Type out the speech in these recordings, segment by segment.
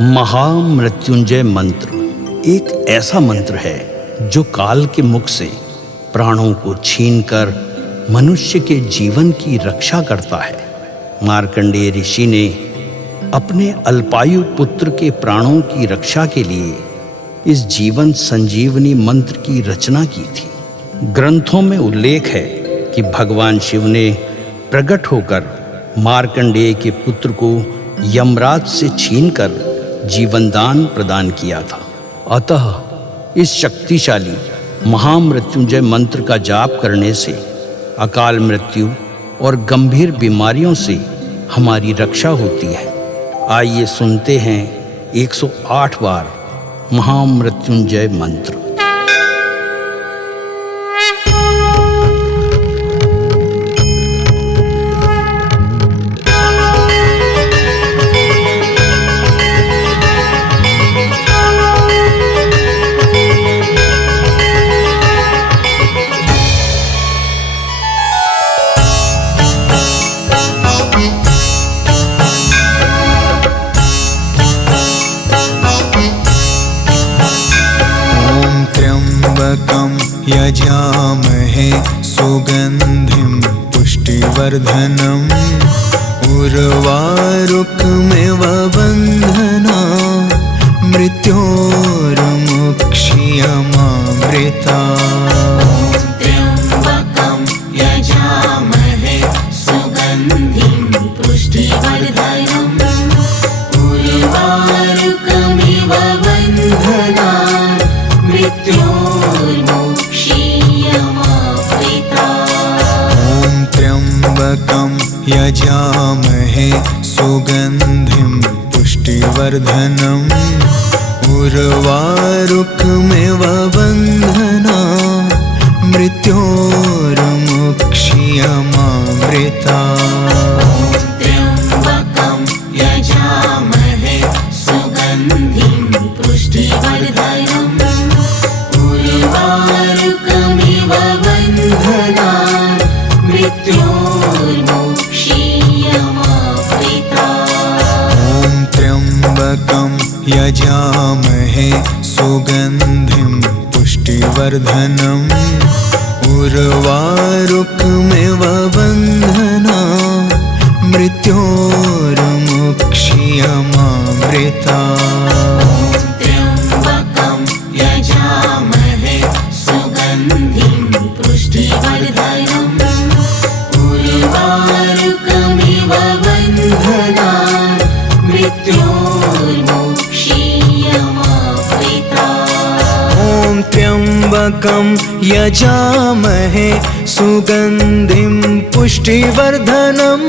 महामृत्युंजय मंत्र एक ऐसा मंत्र है जो काल के मुख से प्राणों को छीनकर मनुष्य के जीवन की रक्षा करता है। मार्कंडेय ऋषि ने अपने अल्पायु पुत्र के प्राणों की रक्षा के लिए इस जीवन संजीवनी मंत्र की रचना की थी। ग्रंथों में उल्लेख है कि भगवान शिव ने प्रकट होकर मार्कंडेय के पुत्र को यमराज से छीनकर जीवनदान प्रदान किया था। अतः इस शक्तिशाली महामृत्युंजय मंत्र का जाप करने से अकाल मृत्यु और गंभीर बीमारियों से हमारी रक्षा होती है। आइए सुनते हैं 108 बार महामृत्युंजय मंत्र। यजामहे सुगंधिं पुष्टिवर्धनम् उर्वारुकमिव बन्धना मृत्योर्मुक्षीयमामृता। त्र्यम्बकं यजामहे सुगन्धिं पुष्टिवर्धनम् उर्वारुकमिव बन्धना त्र्यम्बकं यजामहे सुगन्धिं पुष्टिवर्धनम् उर्वारुकमिव बन्धना मृत्योर्मुक्षीयमामृता। त्र्यम्बकं यजामहे सुगन्धिं पुष्टिवर्धनम् उर्वारुकमिव बन्धना मृत्योर्मुक्षीयमामृता। त्र्यम्बकं यजामहे सुगन्धिं पुष्टिवर्धनम् उर्वारुकमिव बन्धना मृत्योर्मुक्षीयमामृता। त्र्यम्बकं यजामहे सुगन्धिं पुष्टिवर्धनम् उर्वारुकमिव बन्धना मृत्योर्मुक्षीयमामृता। त्र्यम्बकं यजामहे सुगन्धिं पुष्टिवर्धनम्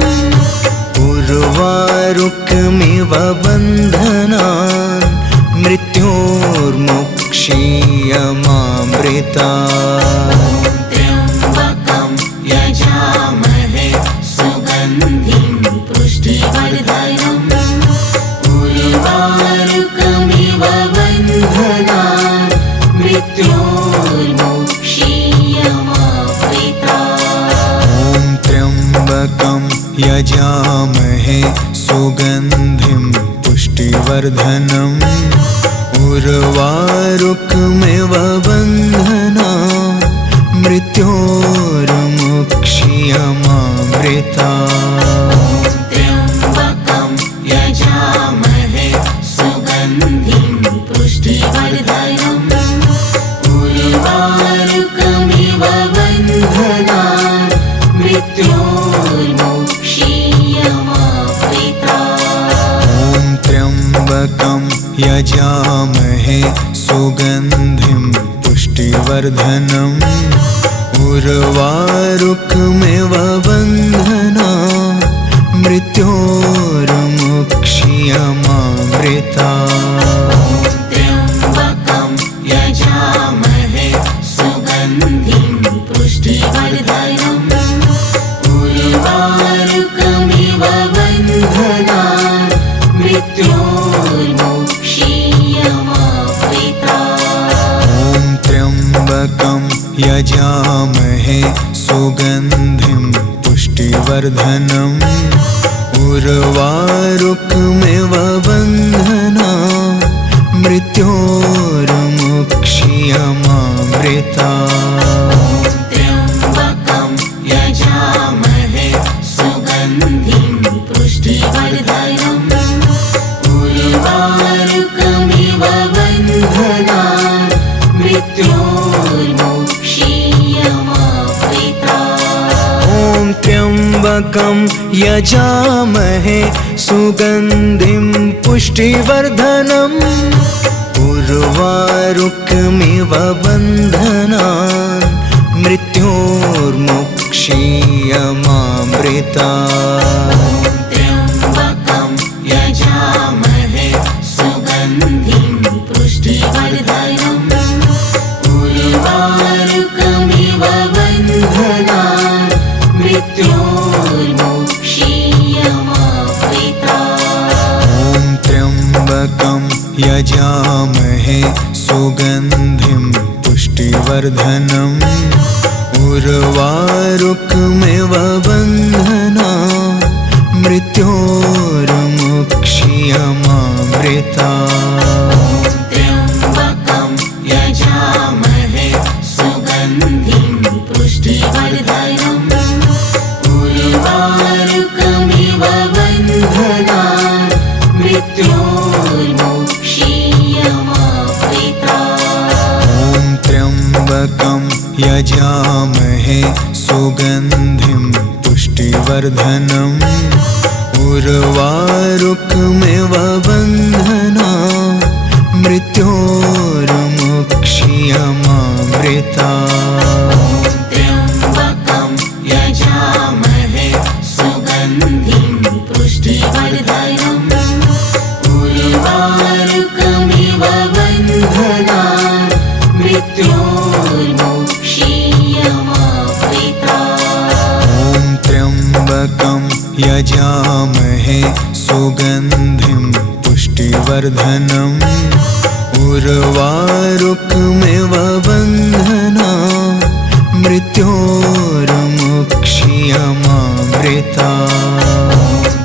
उर्वारुकमिव बन्धना मृत्योर्मुक्षीयमामृता। त्र्यम्बकं यजामहे सुगन्धिं पुष्टिवर्धनम् उर्वारुकमिव बन्धना मृत्योर्मुक्षीयमामृता। त्र्यम्बकं यजामहे सुगन्धिं पुष्टिवर्धनम् उर्वारुकमिव बन्धना मृत्योर्मुक्षीयमामृता। त्र्यम्बकं यजामहे सुगन्धिं पुष्टिवर्धनम् उर्वारुकमिव बन्धना मृत्योर्मुक्षीयमामृता। त्र्यम्बकं यजामहे सुगन्धिं पुष्टिवर्धनम् उर्वारुकमिव बन्धना मृत्योर्मुक्षीयमामृता। त्र्यम्बकं यजामहे सुगन्धिं पुष्टिवर्धनम् उर्वारुकमिव बन्धना मृत्योर्मुक्षीयमामृता। त्र्यम्बकं यजामहे सुगन्धिं पुष्टिवर्धनम् उर्वारुकमिव बन्धना मृत्योर्मुक्षीयमामृता त्र्यम्बकं यजामहे सुगन्धिं पुष्टिवर्धनम् उर्वारुकमिव बन्धनान् मृत्योर्मुक्षीयमामृता ॐ त्र्यम्बकं यजामहे सुगन्धिं पुष्टिवर्धनम् उर्वारुकमिव बन्धनान् मृत्योर्मुक्षीयमामृता त्र्यम्बकं यजामहे सुगन्धिं पुष्टिवर्धनम् उर्वारुकमिव बन्धनान् मृत्योर्मुक्षीयमामृता ॐ त्र्यम्बकं यजामहे सुगन्धिं पुष्टिवर्धनम् उर्वारुकमिव बन्धनान् मृत्योर्मुक्षीयमामृता त्र्यम्बकं यजामहे सुगन्धिं पुष्टिवर्धनम् उर्वारुकमिव बन्धनान् मृत्योर्मुक्षीयमामृता ॐ त्र्यम्बकं यजामहे सुगन्धिं पुष्टिवर्धनम् उर्वारुकमिव बन्धनान् मृत्योर्मुक्षीयमामृता त्र्यम्बकं यजामहे सुगन्धिं पुष्टिवर्धनम् उर्वारुकमिव बन्धनान् मृत्योर्मुक्षीयमामृता ॐ त्र्यम्बकं यजामहे सुगन्धिं पुष्टिवर्धनम् उर्वारुकमिव बन्धनान् मृत्योर्मुक्षीयमामृता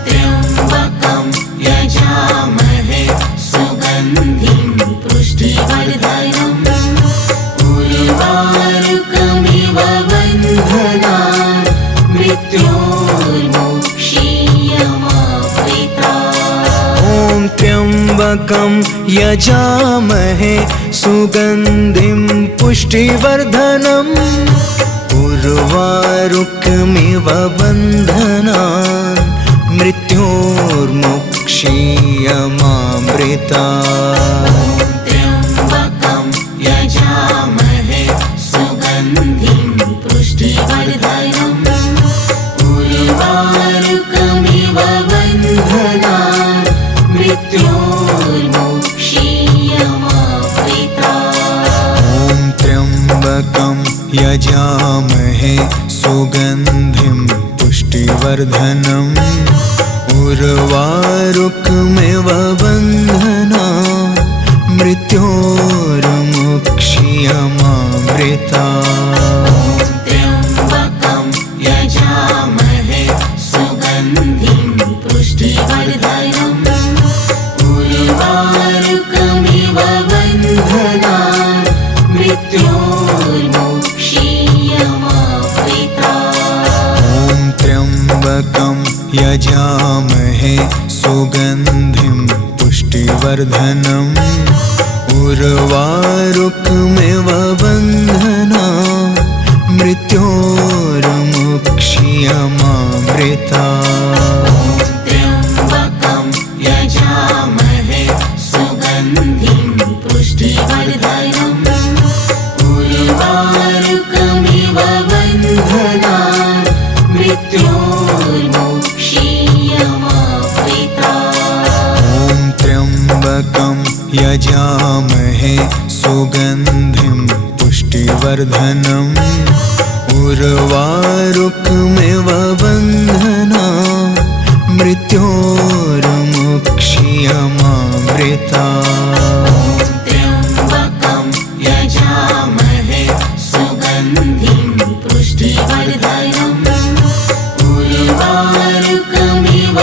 त्र्यम्बकं यजामहे सुगन्धिं पुष्टिवर्धनम् उर्वारुकमिव बन्धनान् मृत्योर्मुक्षीयमामृता ॐ त्र्यम्बकं यजामहे सुगन्धिं पुष्टिवर्धनम् उर्वारुकमिव बन्धनान् मृत्योर्मुक्षीयमामृता त्र्यम्बकं यजामहे सुगन्धिं पुष्टिवर्धनम् उर्वारुकमिव बन्धनान् मृत्योर्मुक्षीयमामृता ॐ त्र्यम्बकं यजामहे सुगन्धिं पुष्टिवर्धनम् उर्वारुकमिव बन्धनान् मृत्योर्मुक्षीयमामृता त्र्यम्बकं यजामहे सुगन्धिं पुष्टिवर्धनम् उर्वारुकमिव बन्धनान् मृत्योर्मुक्षीयमामृता ॐ त्र्यम्बकं यजामहे सुगन्धिं पुष्टिवर्धनम् उर्वारुकमिव बन्धनान् मृत्योर्मुक्षीयमामृता त्र्यम्बकं यजामहे सुगन्धिं पुष्टिवर्धनम् उर्वारुकमिव बन्धनान् मृत्योर्मुक्षीयमामृता ॐ त्र्यम्बकं यजामहे सुगन्धिं पुष्टिवर्धनम् उर्वारुकमिव बन्धनान् मृत्योर्मुक्षीयमामृता त्र्यम्बकं यजामहे सुगन्धिं पुष्टिवर्धनम् उर्वारुकमिव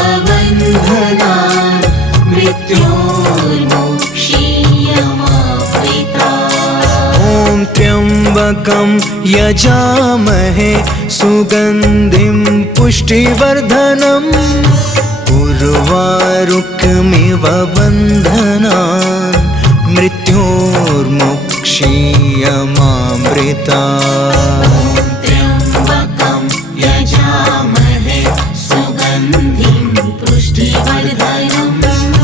त्र्यम्बकं यजामहे सुगन्धिं पुष्टिवर्धनम् उर्वारुकमिव बन्धनान् मृत्योर्मुक्षीयमामृतात्। त्र्यम्बकं यजामहे सुगन्धिं पुष्टिवर्धनम्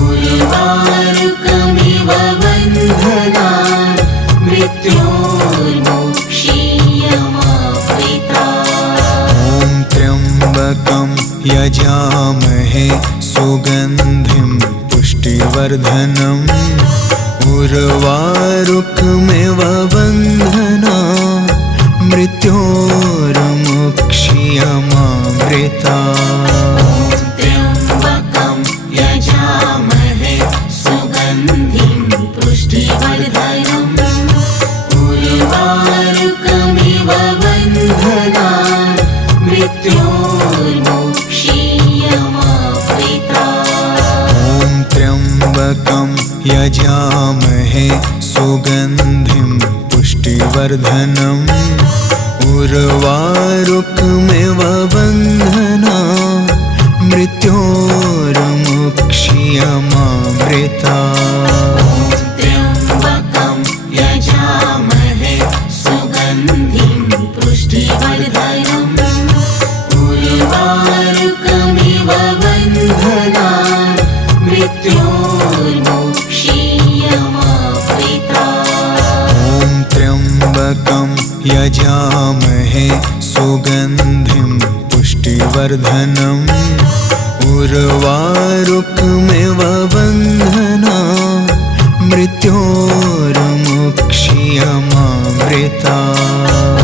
उर्वारुकमिव बन्धनान् मृत्योर्मुक्षीयमामृतात्। ॐ त्र्यम्बकं यजामहे सुगन्धिं पुष्टिवर्धनम् उर्वारुकमिव बन्धनान् मृत्योर्मुक्षीयमामृतात्। त्र्यम्बकं यजामहे सुगन्धिं पुष्टिवर्धनम् उर्वारुकमिव बन्धनान् मृत्योर्मुक्षीयमामृतात्। ॐ त्र्यम्बकं यजामहे सुगन्धिं पुष्टिवर्धनम् उर्वारुकमिव बन्धनान् मृत्योर्मुक्षीयमामृतात्। त्र्यम्बकं यजामहे सुगन्धिं पुष्टिवर्धनम् उर्वारुकमिव बन्धनान् मृत्योर्मुक्षीयमामृतात्। ॐ त्र्यम्बकं यजामहे सुगन्धिं पुष्टिवर्धनम् उर्वारुकमिव बन्धनान् मृत्योर्मुक्षीयमामृतात्।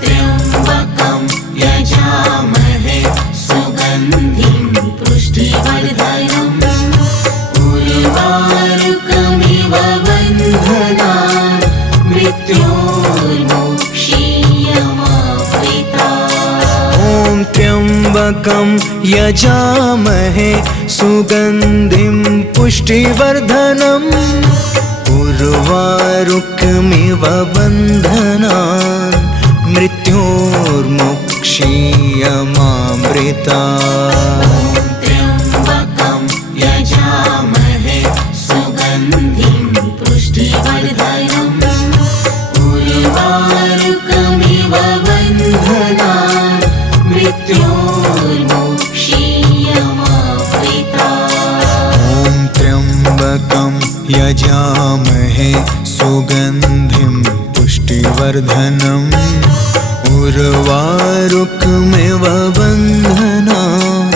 त्र्यम्बकं यजामहे सुगन्धिं पुष्टिवर्धनम् उर्वारुकमिव बन्धनान् मृत्योर्मुक्षीयमामृतात्। ॐ त्र्यम्बकं यजामहे सुगन्धिं पुष्टिवर्धनम् उर्वारुकमिव बन्धनान् मृत्योर्मुक्षीयमामृतात्। त्र्यम्बकं यजामहे सुगन्धिं पुष्टिवर्धनम् उर्वारुकमिव बन्धनान् मृत्योर्मुक्षीयमामृतात्। ॐ त्र्यम्बकं यजामहे सुगन्धिं पुष्टिवर्धनम् उर्वारुकमिव बन्धनान्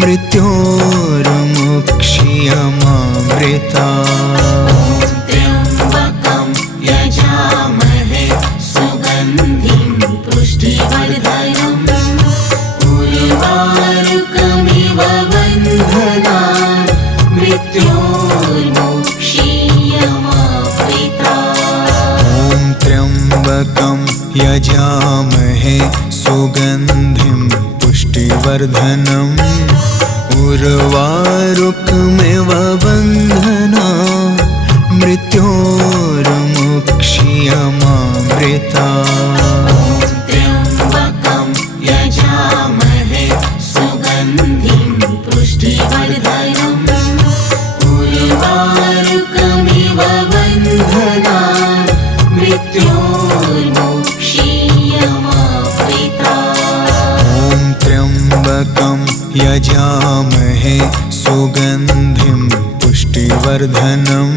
मृत्योर्मुक्षीयमामृतात्। त्र्यम्बकं यजामहे सुगन्धिं पुष्टिवर्धनम् उर्वारुकमिव बन्धनान् मृत्योर्मुक्षीयमामृतात्। ॐ त्र्यम्बकं यजामहे सुगन्धिं पुष्टिवर्धनम् उर्वारुकमिव बन्धनान् मृत्योर्मुक्षीयमामृतात्। त्र्यम्बकं यजामहे सुगन्धिं पुष्टिवर्धनम् उर्वारुकमिव बन्धनान् मृत्योर्मुक्षीयमामृतात्। ॐ त्र्यम्बकं यजामहे सुगन्धिं पुष्टिवर्धनम्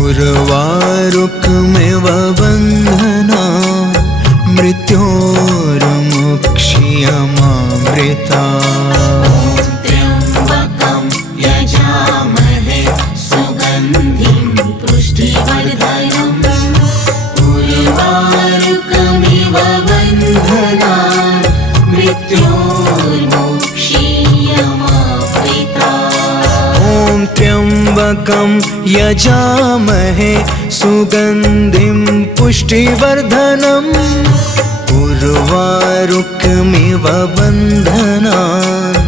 उर्वारुकमिव बन्धनान् मृत्योर्मुक्षीयमामृतात्। त्र्यम्बकं यजामहे सुगन्धिं पुष्टिवर्धनम् उर्वारुकमिव बन्धनान् मृत्योर्मुक्षीयमामृतात्। ॐ त्र्यम्बकं यजामहे सुगन्धिं पुष्टिवर्धनम् उर्वारुकमिव बन्धनान्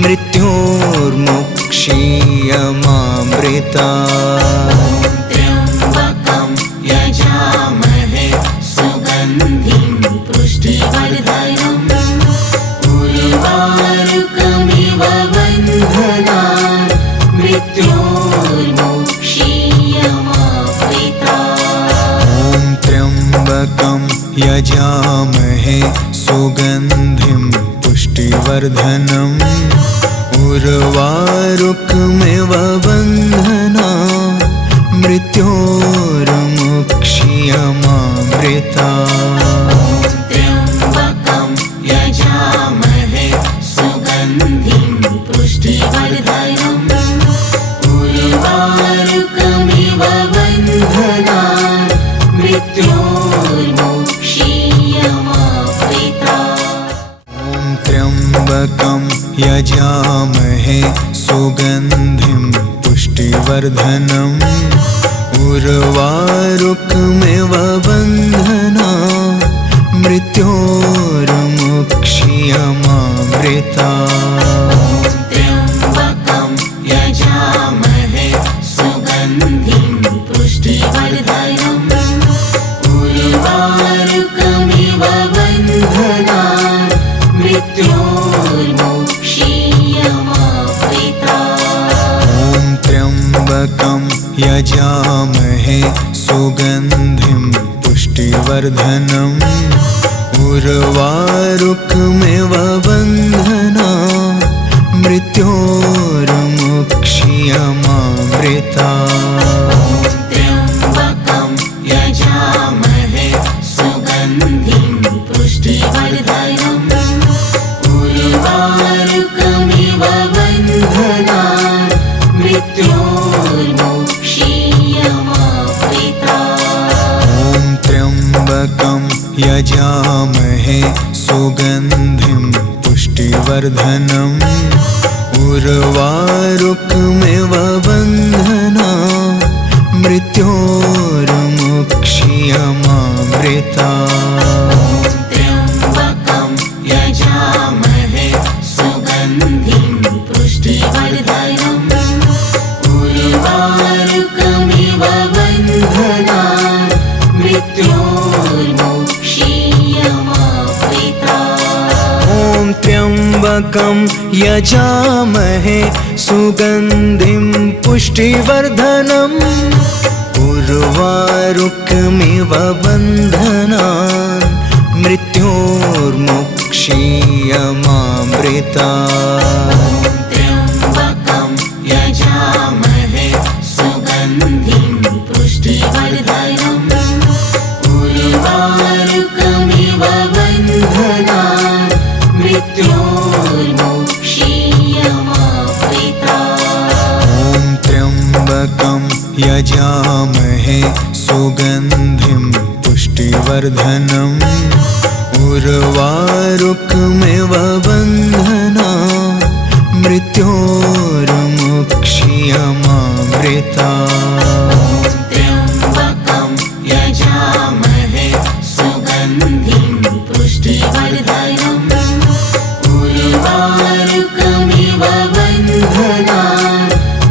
मृत्योर्मुक्षीयमामृतात्। त्र्यम्बकं यजामहे यजामहे सुगन्धिं पुष्टिवर्धनम् उर्वारुकमिव बन्धनान् मृत्योर्मुक्ष्यमामृतात्। त्र्यम्बकं यजामहे सुगन्धिं पुष्टिवर्धनम् उर्वारुकमिव बन्धनान् मृत्योर्मुक्ष्यमामृतात्। ॐ त्र्यम्बकं यजामहे सुगन्धिं पुष्टिवर्धनम् उर्वारुकमिव बन्धनान् मृत्योर्मुक्ष्यमामृतात्। त्र्यम्बकं यजामहे सुगन्धिं पुष्टिवर्धनम् उर्वारुकमिव बन्धनान् मृत्योर्मुक्ष्यमामृतात्। ॐ त्र्यम्बकं यजामहे सुगन्धिं पुष्टिवर्धनम् उर्वारुकमिव बन्धनान् मृत्योर्मुक्ष्यमामृतात्। त्र्यम्बकं यजामहे सुगन्धिं पुष्टिवर्धनम् उर्वारुकमिव बन्धनान् मृत्योर्मुक्ष्यमामृतात्। ॐ त्र्यम्बकं यजामहे सुगन्धिं पुष्टिवर्धनम् उर्वारुकमिव बन्धनान् मृत्योर्मुक्ष्यमामृतात्। त्र्यम्बकं यजामहे सुगन्धिं पुष्टिवर्धनम् उर्वारुकमिव बन्धनान् मृत्योर्मुक्ष्यमामृतात्। ॐ त्र्यम्बकं यजामहे सुगन्धिं पुष्टिवर्धनम् उर्वारुकमिव बन्धनान् मृत्योर्मुक्ष्यमामृतात्। त्र्यम्बकं यजामहे सुगन्धिं पुष्टिवर्धनम् उर्वारुकमिव बन्धनान् मृत्योर्मुक्ष्यमामृतात्। ॐ त्र्यम्बकं यजामहे सुगन्धिं पुष्टिवर्धनम् उर्वारुकमिव बन्धनान् मृत्योर्मुक्ष्यमामृतात्। त्र्यम्बकं यजामहे सुगन्धिं पुष्टिवर्धनम् उर्वारुकमिव बन्धनान्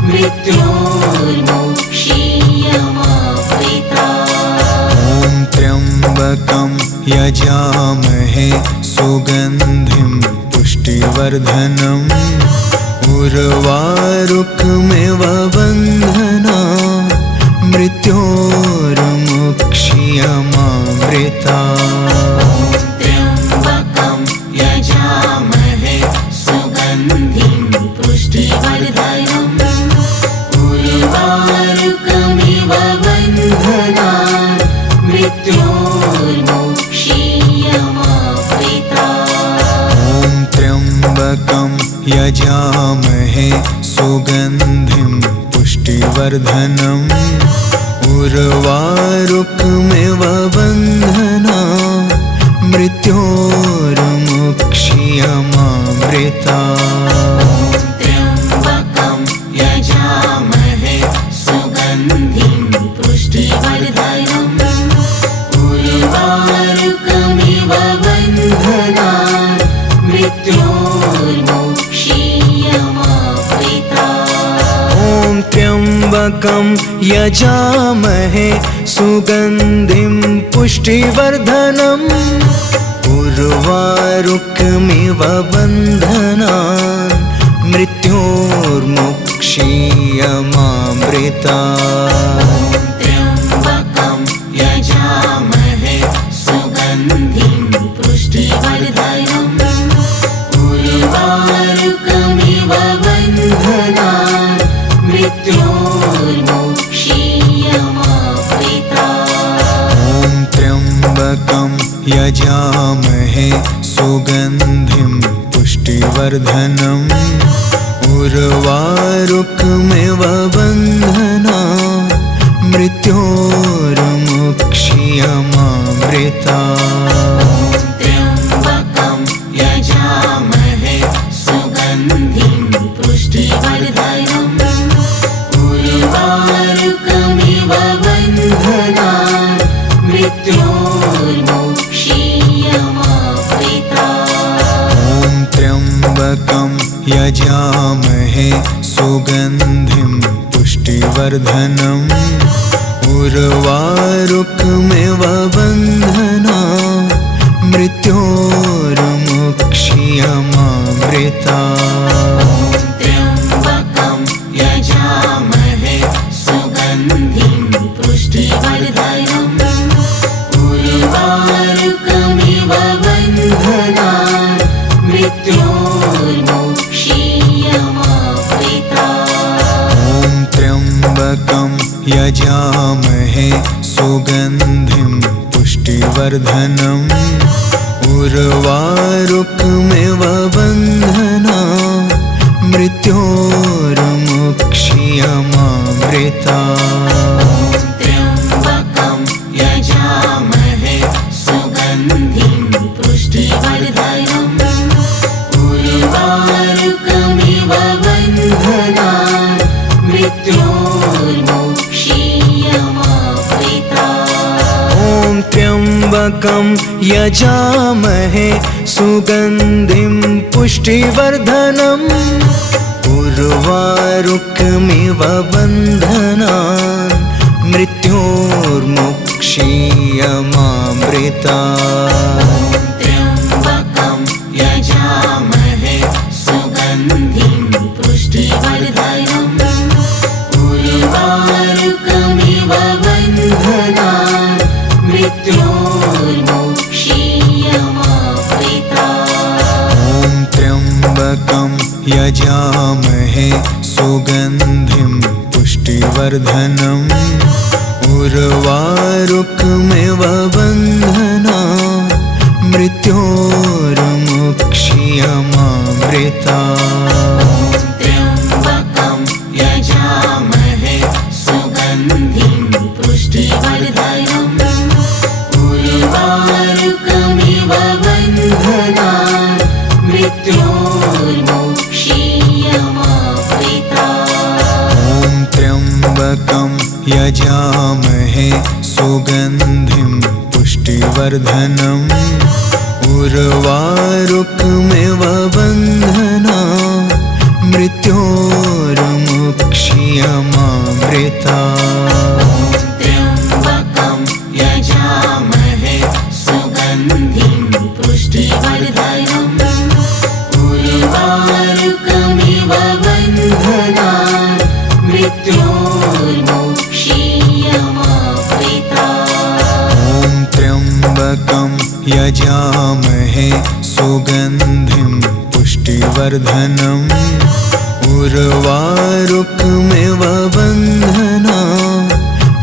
मृत्योर्मुक्ष्यमामृतात्। ॐ त्र्यम्बकं यजामहे सुगन्धिं पुष्टिवर्धनम् उर्वारुकमिव बन्धनान् मृत्योर्मुक्ष्यमामृतात्। त्र्यम्बकं यजामहे सुगन्धिं पुष्टिवर्धनम् उर्वारुकमिव बन्धनान् मृत्योर्मुक्ष्यमामृतात्। ॐ त्र्यम्बकं यजामहे सुगन्धिं पुष्टिवर्धनम् उर्वारुकमिव बन्धनान् मृत्योर्मुक्ष्यमामृतात्। त्र्यम्बकं यजामहे सुगन्धिं पुष्टिवर्धनम् उर्वारुकमिव बन्धनान् मृत्योर्मुक्ष्यमामृतात्। ॐ त्र्यम्बकं यजामहे सुगन्धिं पुष्टिवर्धनम् उर्वारुकमिव बन्धनान् मृत्योर्मुक्ष्यमामृतात्। त्र्यम्बकं यजामहे सुगन्धिं यजामहे सुगन्धिं पुष्टिवर्धनम् उर्वारुकमिव बन्धनान् मृत्योर्मुक्षीयमामृता त्र्यम्बकं यजामहे सुगन्धिं पुष्टिवर्धनम् उर्वारुकमिव बन्धनान् मृत्योर्मुक्षीयमामृता त्र्यम्बकं यजामहे सुगन्धिं पुष्टिवर्धनम् उर्वारुकमिव बन्धनान् मृत्योर्मुक्षीयमामृता त्र्यम्बकं यजामहे सुगन्धिं पुष्टिवर्धनम् उर्वारुकमिव बन्धनान् मृत्योर्मुक्षीयमामृता त्र्यम्बकं यजामहे सुगन्धिं पुष्टिवर्धनम् उर्वारुकमिव बन्धनान् मृत्योर्मुक्षीयमामृता त्र्यम्बकं यजामहे सुगन्धिं पुष्टिवर्धनम् उर्वारुकमिव बन्धनान् मृत्योर्मुक्षीयमामृता त्र्यम्बकं यजामहे सुगन्धिं पुष्टिवर्धनम् उर्वारुकमिव बन्धनान् मृत्योर्मुक्षीयमामृता त्र्यम्बकं यजामहे सुगन्धिं पुष्टिवर्धनम् उर्वारुकमिव बन्धनान् मृत्योर्मुक्षीयमामृता त्र्यम्बकं यजामहे सुगन्धिं पुष्टिवर्धनम् उर्वारुकमिव बन्धनान् मृत्योर्मुक्षीयमामृता त्र्यम्बकं यजामहे सुगन्धिं पुष्टिवर्धनम् उर्वारुकमिव बन्धनान् मृत्योर्मुक्षीयमामृता त्र्यम्बकं यजामहे सुगन्धिं पुष्टिवर्धनम् उर्वारुकमिव बन्धनान् मृत्योर्मुक्षीयमामृता त्र्यम्बकं यजामहे सुगन्धिं पुष्टिवर्धनम् उर्वारुकमिव बन्धनान्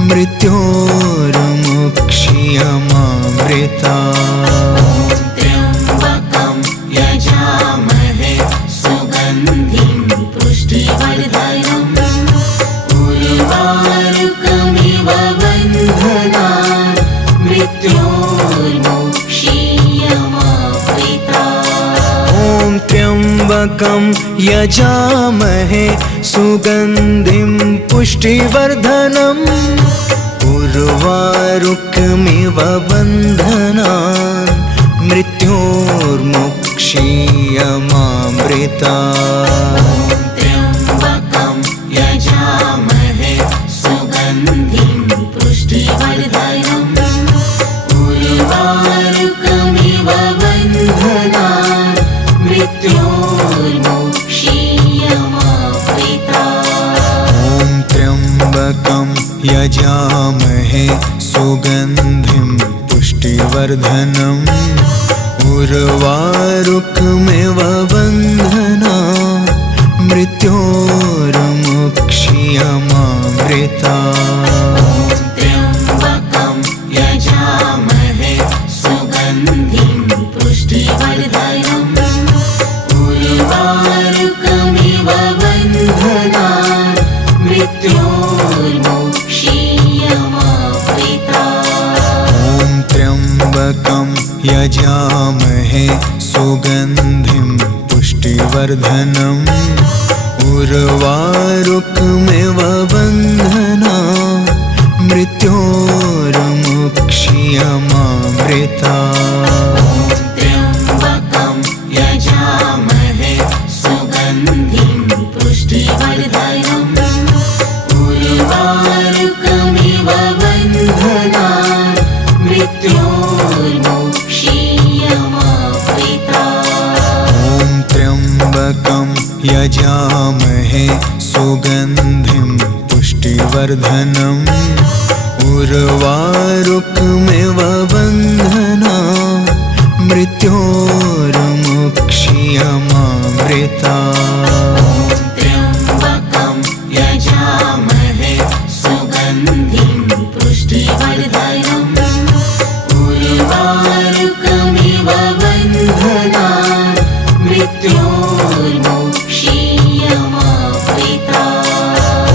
मृत्योर्मुक्षीयमामृता त्र्यम्बकं यजामहे सुगन्धिं पुष्टिवर्धनम् उर्वारुकमिव बन्धनान् मृत्योर्मुक्षीयमामृता त्र्यम्बकं यजामहे सुगन्धिं पुष्टिवर्धनम् उर्वारुकमिव बन्धनान् मृत्योर्मुक्षीयमामृता त्र्यम्बकं यजामहे सुगन्धिं पुष्टिवर्धनम् उर्वारुकमिव बन्धनान् मृत्योर्मुक्षीयमामृता त्र्यम्बकं यजामहे सुगन्धिं पुष्टिवर्धनम् उर्वारुकमिव बन्धनान् मृत्योर्मुक्षीयमामृता त्र्यम्बकं यजामहे सुगन्धिं पुष्टिवर्धनम् उर्वारुकमिव बन्धनान् मृत्योर्मुक्षीयमामृता त्र्यम्बकं यजामहे सुगन्धिं मृत्योर्मोक्षीयमावृता। ॐ त्र्यम्बकं यजामहे सुगन्धिं पुष्टिवर्धनम् उर्वारुकमिव बन्धनान् मृत्योर्मुक्षीयमामृता। त्र्यम्बकं यजामहे सुगन्धिं पुष्टिवर्धनम् उर्वारुकमिव बन्धनान् मृत्योर्मुक्षीयमावृता। ॐ त्र्यम्बकं यजामहे सुगन्धिं पुष्टिवर्धनम् उर्वारुकमिव बन्धनान् मृत्योर्मुक्षीयमामृता। त्र्यम्बकं यजामहे सुगन्धिं पुष्टिवर्धनम् उर्वारुकमिव बन्धनान् मृत्योर्मुक्षीयमावृता। ॐ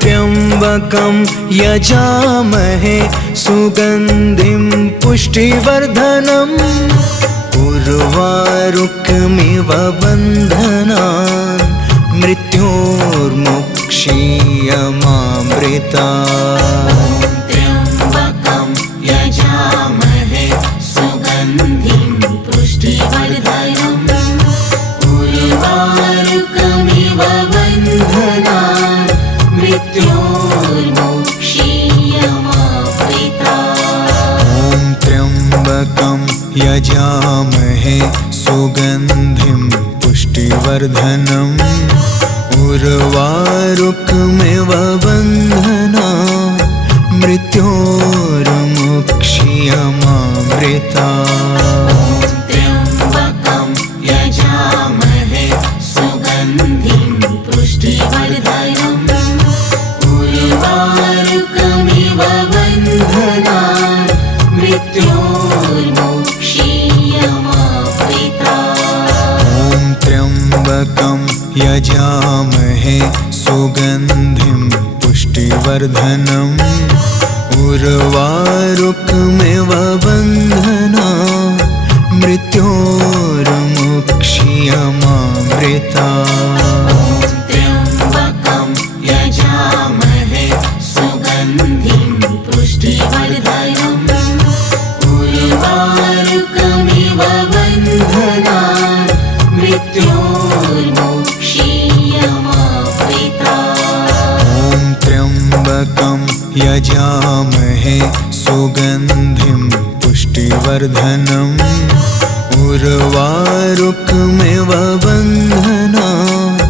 त्र्यम्बकं यजामहे सुगन्धिं पुष्टिवर्धनम् उर्वारुकमिव बन्धनान् मृत्योर्मुक्षीयमामृता। त्र्यम्बकं यजामहे सुगन्धिं पुष्टिवर्धनम् उर्वारुकमिव बन्धनान् मृत्योर्मुक्षीयमावृता। ॐ त्र्यम्बकं यजामहे सुगन्धिं पुष्टिवर्धनम् उर्वारुकमिव बन्धनान् मृत्योर्मुक्षीयमामृता। त्र्यम्बकं यजामहे सुगन्धिं पुष्टिवर्धनम् उर्वारुकमिव बन्धनान् मृत्योर्मुक्षीयमावृता। ॐ त्र्यम्बकं यजामहे सुगन्धिं पुष्टिवर्धनम् उर्वारुकमिव बन्धनान् मृत्योर्मुक्षीयमामृता। त्र्यम्बकं यजामहे सुगन्धिं पुष्टिवर्धनम् उर्वारुकमिव बन्धनान् मृत्योर्मुक्षीयमावृता। ॐ त्र्यम्बकं यजामहे सुगन्धिं पुष्टिवर्धनम् उर्वारुकमिव बन्धनान्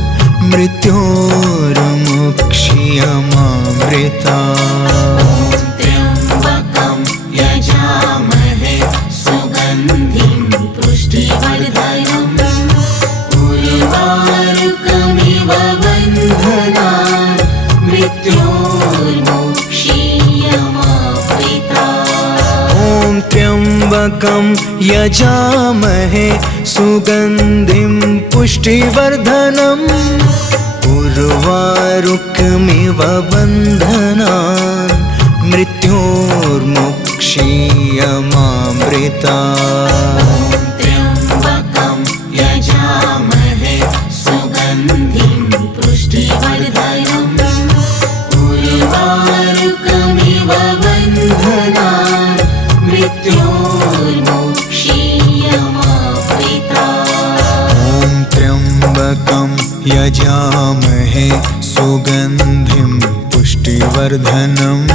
मृत्योर्मुक्षीयमामृता। त्र्यम्बकं यजामहे सुगन्धिं पुष्टिवर्धनम् उर्वारुकमिव बन्धनान् मृत्योर्मुक्षीयमावृता। ॐ त्र्यम्बकं यजामहे सुगन्धिं पुष्टिवर्धनम् उर्वारुकमिव बन्धनान् मृत्योर्मुक्षीयमामृता। त्र्यम्बकं यजामहे सुगन्धिं पुष्टिवर्धनम् उर्वारुकमिव बन्धनान् मृत्योर्मुक्षीयमावृता। ॐ त्र्यम्बकं यजामहे सुगन्धिं पुष्टिवर्धनम्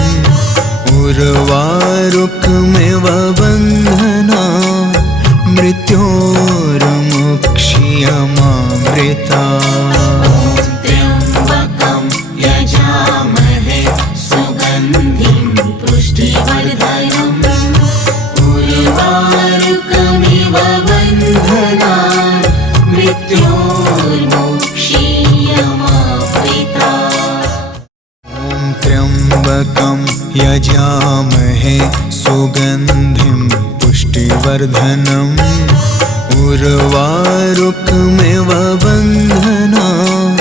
उर्वारुकमिव बन्धनान् मृत्योर्मुक्षीयमामृता। त्र्यम्बकं यजामहे सुगन्धिं पुष्टिवर्धनम् उर्वारुकमिव बन्धनान् मृत्योर्मुक्षीयमावृता। ॐ त्र्यम्बकं यजामहे सुगन्धिं पुष्टिवर्धनम् उर्वारुकमिव बन्धनान्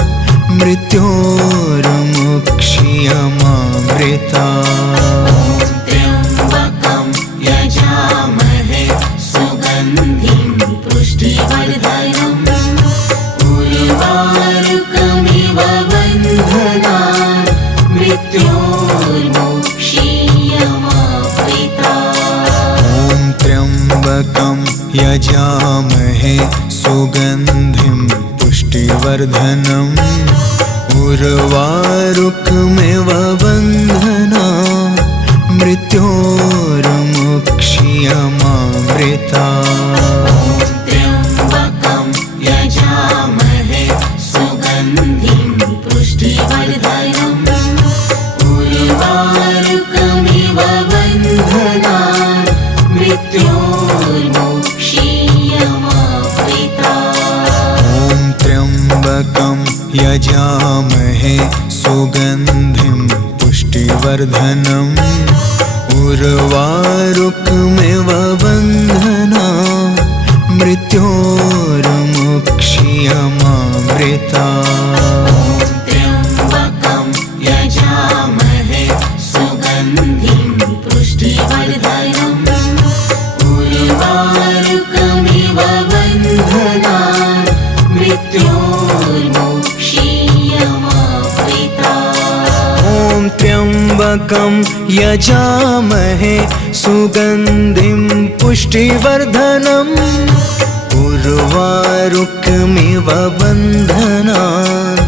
मृत्योर्मुक्षीयमामृता। त्र्यम्बकं यजामहे सुगन्धिं पुष्टिवर्धनम् उर्वारुकमिव बन्धनान् मृत्योर्मुक्ष्यमामृतात्। त्र्यम्बकं यजामहे सुगन्धिं पुष्टिवर्धनम् उर्वारुकमिव बन्धनान् मृत्योर्मुक्ष्यमामृतात्। ॐ त्र्यम्बकं यजामहे सुगन्धिं पुष्टिवर्धनम् उर्वारुकमिव बन्धनान् मृत्योर्मुक्ष्यमामृतात्। त्र्यम्बकं यजामहे सुगन्धिं पुष्टिवर्धनम् उर्वारुकमिव बन्धनान् मृत्योर्मुक्ष्यमामृतात्। ॐ त्र्यम्बकं यजामहे सुगन्धिं पुष्टिवर्धनम् उर्वारुकमिव बन्धनान्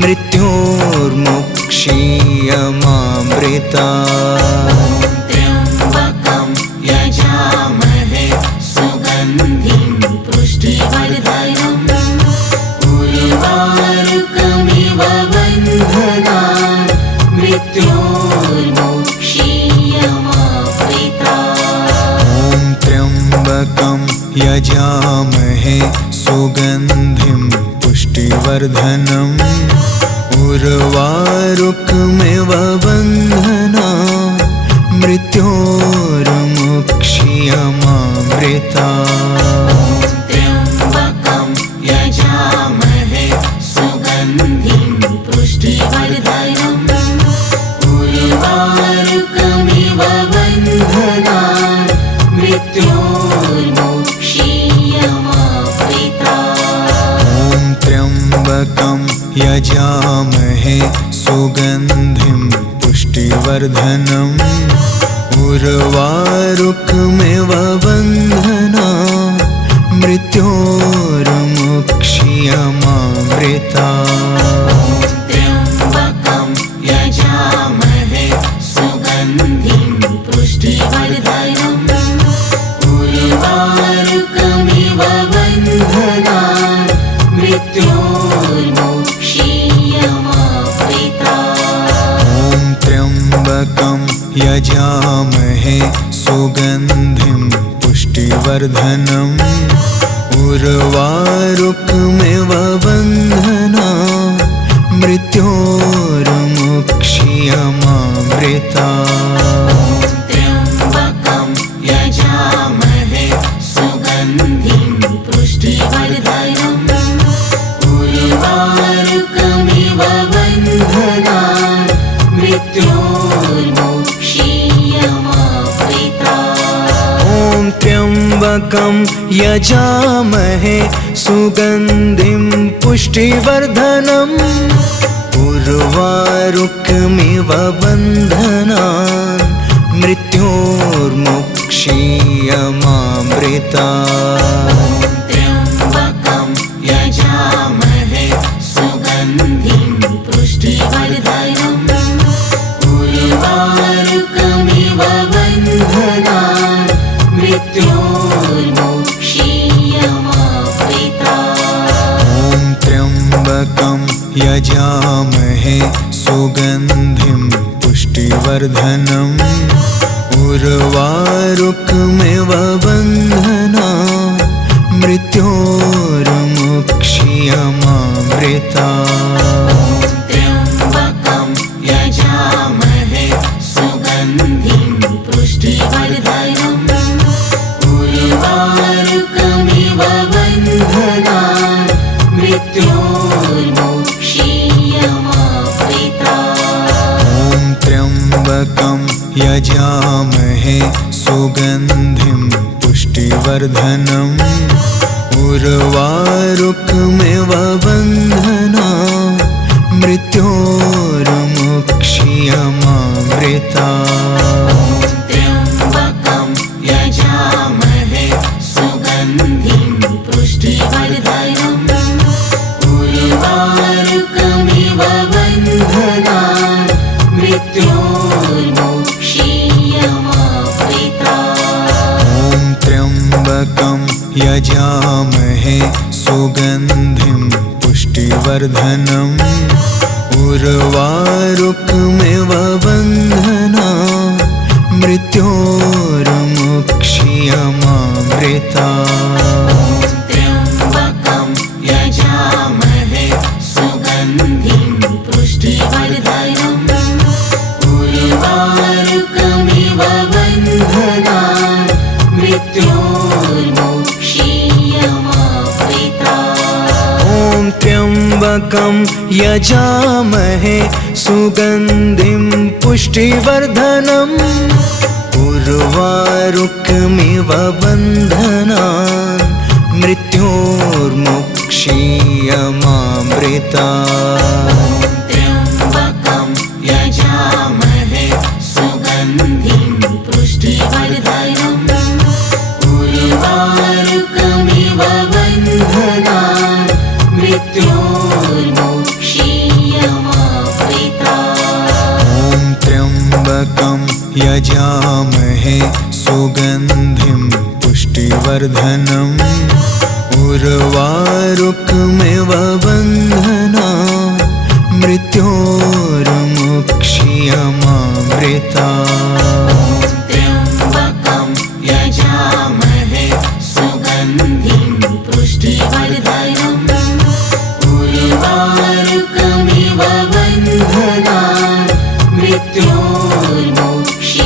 मृत्योर्मुक्ष्यमामृतात्। त्र्यम्बकं यजामहे सुगन्धिं पुष्टिवर्धनम् उर्वारुकमिव बन्धनान् मृत्योर्मुक्ष्यमामृतात्। ॐ त्र्यम्बकं यजामहे सुगन्धिं पुष्टिवर्धनम् उर्वारुकमिव बन्धनान् मृत्योर्मुक्ष्यमामृतात्। त्र्यम्बकं यजामहे सुगन्धिं पुष्टिवर्धनम् उर्वारुकमिव बन्धनान् मृत्योर्मुक्ष्यमामृतात्। ॐ त्र्यम्बकं यजामहे सुगन्धिं पुष्टिवर्धनम् उर्वारुकमिव बन्धनान् मृत्योर्मुक्ष्यमामृतात्। त्र्यम्बकं यजामहे सुगन्धिं पुष्टिवर्धनम् उर्वारुकमिव बन्धनान् मृत्योर्मुक्ष्यमामृतात्। ॐ त्र्यम्बकं यजामहे सुगन्धिं पुष्टिवर्धनम् उर्वारुकमिव बन्धनान् मृत्योर्मुक्ष्यमामृतात्। त्र्यम्बकं यजामहे सुगन्धिं पुष्टिवर्धनम् उर्वारुकमिव बन्धनान् मृत्योर्मुक्ष्यमामृतात्। ॐ त्र्यम्बकं यजामहे सुगन्धिं पुष्टिवर्धनम् उर्वारुकमिव बन्धनान् मृत्योर्मुक्ष्यमामृतात्। त्र्यम्बकं यजामहे सुगन्धिं पुष्टिवर्धनम् उर्वारुकमिव बन्धनान् मृत्योर्मुक्ष्यमामृतात्। ॐ त्र्यम्बकं यजामहे सुगन्धिं पुष्टिवर्धनम् उर्वारुकमिव बन्धनान् मृत्योर्मुक्ष्यमामृतात्। त्र्यम्बकं यजामहे सुगन्धिं पुष्टिवर्धनम् उर्वारुकमिव बन्धनान् मृत्योर्मुक्ष्यमामृतात्। ॐ त्र्यम्बकं यजामहे सुगन्धिं पुष्टिवर्धनम् उर्वारुकमिव बन्धनान् मृत्योर्मुक्ष्यमामृतात्। त्र्यम्बकं यजामहे यजामहे सुगन्धिं पुष्टिवर्धनम् उर्वारुकमिव बन्धनात् मृत्योर्मुक्ष्यमामृतात् त्र्यम्बकं यजामहे सुगन्धिं पुष्टिवर्धनम् उर्वारुकमिव बन्धनात् मृत्योर्मुक्ष्यमामृतात्। ॐ त्र्यम्बकं यजामहे सुगन्धिं पुष्टिवर्धनम् उर्वारुकमिव बन्धनात् मृत्योर्मुक्ष्यमामृतात्। त्र्यम्बकं यजामहे सुगन्धिं पुष्टिवर्धनम् उर्वारुकमिव बन्धनात् मृत्योर्मुक्ष्यमामृतात्। ॐ त्र्यम्बकं यजामहे सुगन्धिं पुष्टिवर्धनम् उर्वारुकमिव बन्धनात् मृत्योर्मुक्ष्यमामृतात्। त्र्यम्बकं यजामहे सुगन्धिं पुष्टिवर्धनम् उर्वारुकमिव बन्धनात् मृत्योर्मुक्ष्यमामृतात्।